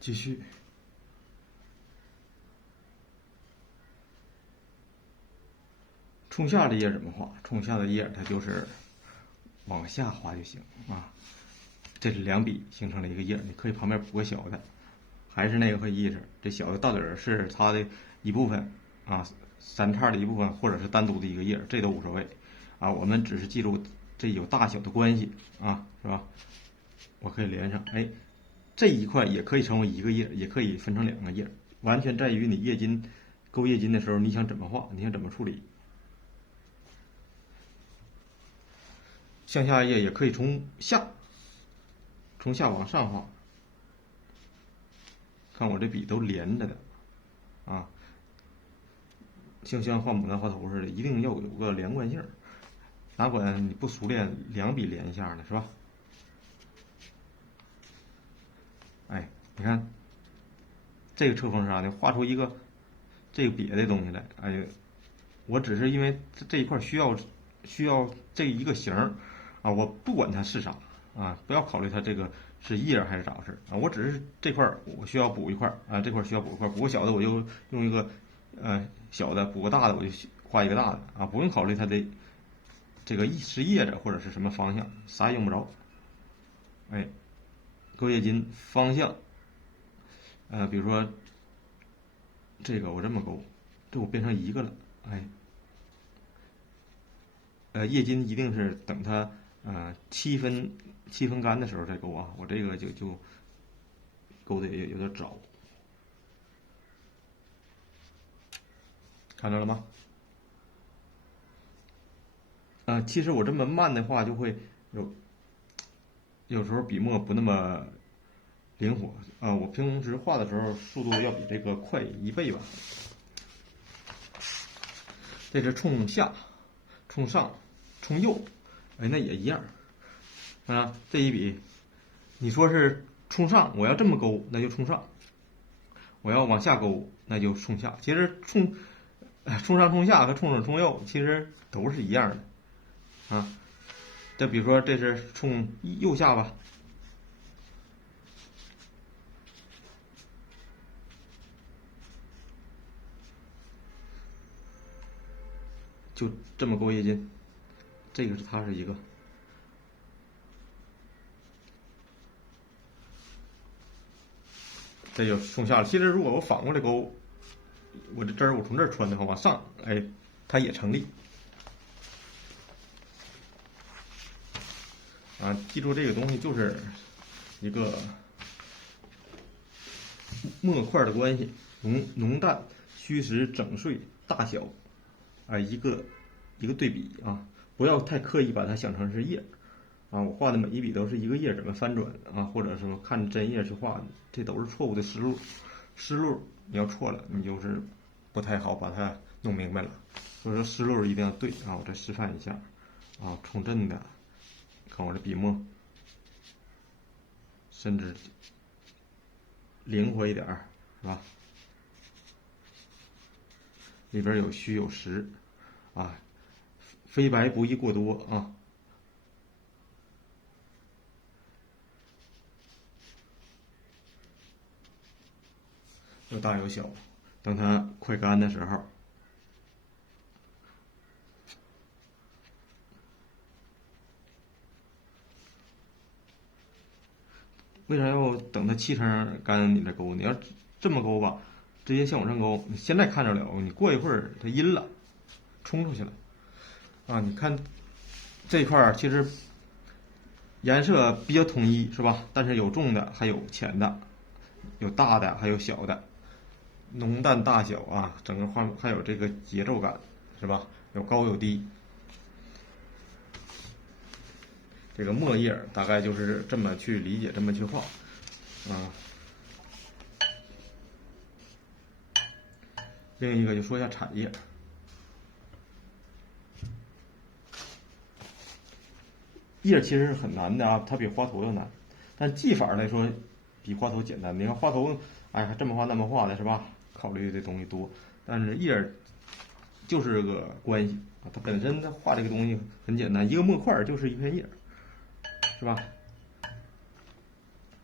继续。冲下的页怎么画？冲下的页它就是往下画就行啊。这是两笔形成了一个页，你可以旁边补个小的，还是那个会意思，这小的到底是它的一部分啊，三叉的一部分，或者是单独的一个页，这都无所谓啊。我们只是记住这有大小的关系啊，是吧？我可以连上，哎，这一块也可以成为一个页，也可以分成两个页，完全在于你页筋勾页筋的时候，你想怎么画，你想怎么处理。向下页也可以从下往上画，看我这笔都连着的啊，像画牡丹花头似的，一定要有个连贯性，哪管你不熟练，两笔连一下呢，是吧？哎，你看这个侧锋啥的，画出一个这个别的东西来，哎呀，我只是因为这一块需要这一个形啊，我不管它是啥啊，不要考虑它这个是叶还是咋回事啊，我只是这块我需要补一块啊，这块需要补一块，补个小的我就用一个小的，补个大的我就画一个大的啊，不用考虑它的这个是叶子或者是什么方向，啥也用不着。哎，勾页筋方向，比如说这个我这么勾，这我变成一个了，哎。页筋一定是等它七分干的时候再勾啊，我这个就勾的也有点早，看到了吗？其实我这么慢的话，就会有时候笔墨不那么灵活啊。我平时画的时候速度要比这个快1倍吧。这是冲下、冲上、冲右，哎，那也一样啊。这一笔，你说是冲上，我要这么勾，那就冲上；我要往下勾，那就冲下。其实冲上冲下和冲左冲右，其实都是一样的啊。再比如说，这是冲右下吧，就这么勾页筋，这个是它是一个。这就冲下了。其实如果我反过来勾，我这针儿我从这儿穿的话，往上，哎，它也成立。啊，记住这个东西就是一个墨块的关系，浓淡、虚实、整碎、大小，啊，一个对比啊，不要太刻意把它想成是叶。啊，我画的每一笔都是一个叶怎么翻转啊，或者说看真叶去画，这都是错误的思路。思路你要错了，你就是不太好把它弄明白了。所以说思路一定要对啊！我再示范一下啊，冲正的，看我的笔墨，甚至灵活一点儿，是吧？里边有虚有实啊，非白不宜过多啊。有大有小，等它快干的时候，为啥要等它7成干你再勾？你要这么勾吧，直接像我这么勾，你现在看着了，你过一会儿它阴了，冲出去了啊！你看这块儿其实颜色比较统一，是吧？但是有重的，还有浅的，有大的，还有小的。浓淡大小啊，整个画还有这个节奏感，是吧？有高有低。这个墨叶大概就是这么去理解，这么去画啊。另一个就说一下产业，叶其实是很难的啊，它比花头要难，但技法来说比花头简单。你看花头，哎，还这么画那么画的是吧？考虑的东西多，但是叶就是个关系啊，它本身它画这个东西很简单，一个墨块就是一片叶，是吧？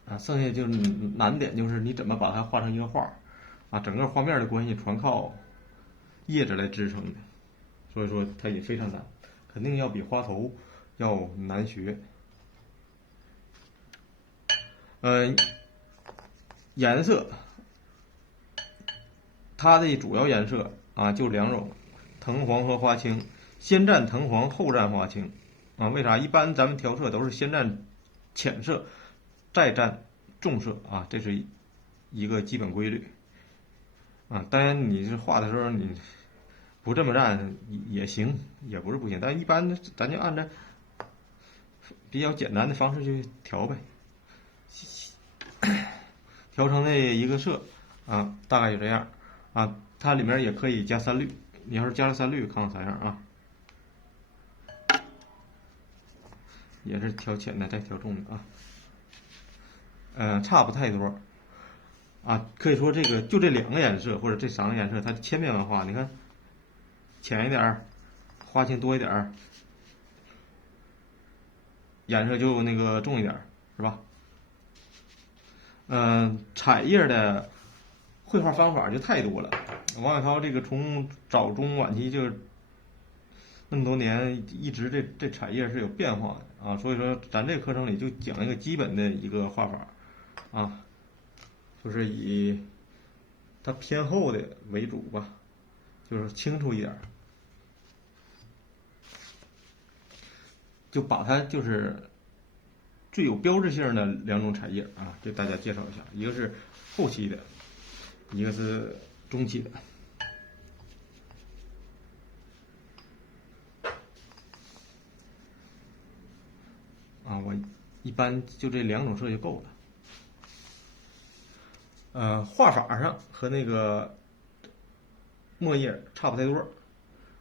啊，剩下就是难点就是你怎么把它画成一个画啊，整个画面的关系全靠叶子来支撑的，所以说它也非常难，肯定要比花头要难学。颜色，它的主要颜色啊就两种，藤黄和花青，先蘸藤黄后蘸花青啊。为啥？一般咱们调色都是先蘸浅色，再蘸重色啊，这是一个基本规律啊。当然你是画的时候你不这么蘸也行，也不是不行，但一般咱就按照比较简单的方式去调呗，调成那一个色啊，大概就这样啊。它里面也可以加3绿，你要是加了3绿，看看啥样啊？也是调浅的，再调重的啊。差不太多啊。可以说这个就这2个颜色或者这3个颜色，它千变万化。你看，浅一点，花青多一点，颜色就那个重一点，是吧？彩页的绘画方法就太多了。王小涛这个从早中晚期就那么多年，一直这彩页是有变化的啊。所以说，咱这个课程里就讲一个基本的一个画法啊，就是以它偏厚的为主吧，就是清楚一点，就把它就是最有标志性的2种彩页啊，给大家介绍一下，一个是后期的，一个是中期的。啊，我一般就这2种色就够了。画法上和那个墨页差不太多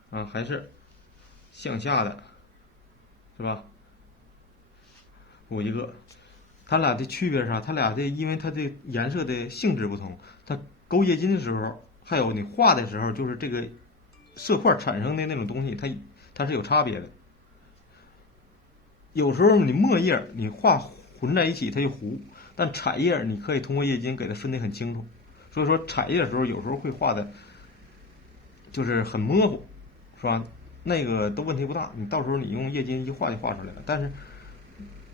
啊，还是向下的，是吧？补一个，它俩的区别是啥？它俩的因为它的颜色的性质不同，它勾液晶的时候，还有你画的时候，就是这个色块产生的那种东西，它是有差别的。有时候你墨页你画混在一起它就糊，但彩页你可以通过液晶给它分得很清楚。所以说彩页的时候有时候会画的就是很模糊，是吧？那个都问题不大，你到时候你用液晶一画就画出来了。但是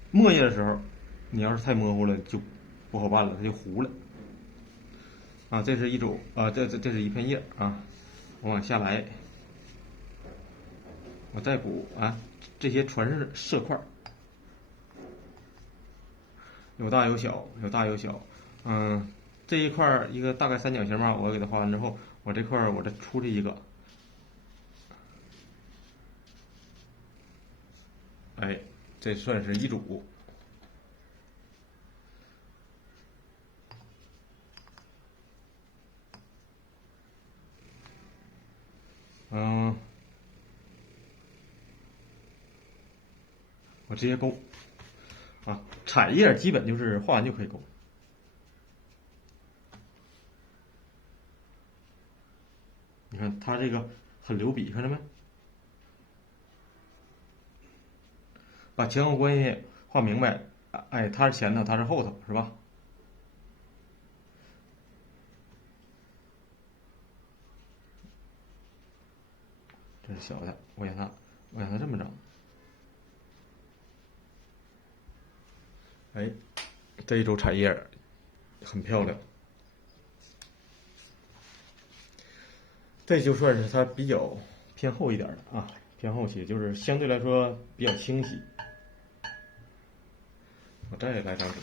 墨页的时候，你要是太模糊了就不好办了，它就糊了。啊，这是一种啊，这是一片叶啊，我往下来，我再补啊，这些全是色块，有大有小，有大有小。这一块一个大概三角形吧，我给它画完之后，我这块我再出这一个，哎，这算是一组。我直接勾啊，彩页基本就是画完就可以勾。你看它这个很流笔，看着没？把前后关系画明白，哎，它是前头，它是后头，是吧？这是小的，我让它这么整。哎，这一组彩页很漂亮，这就算是它比较偏厚一点的啊，偏厚些，就是相对来说比较清晰。我再来张纸。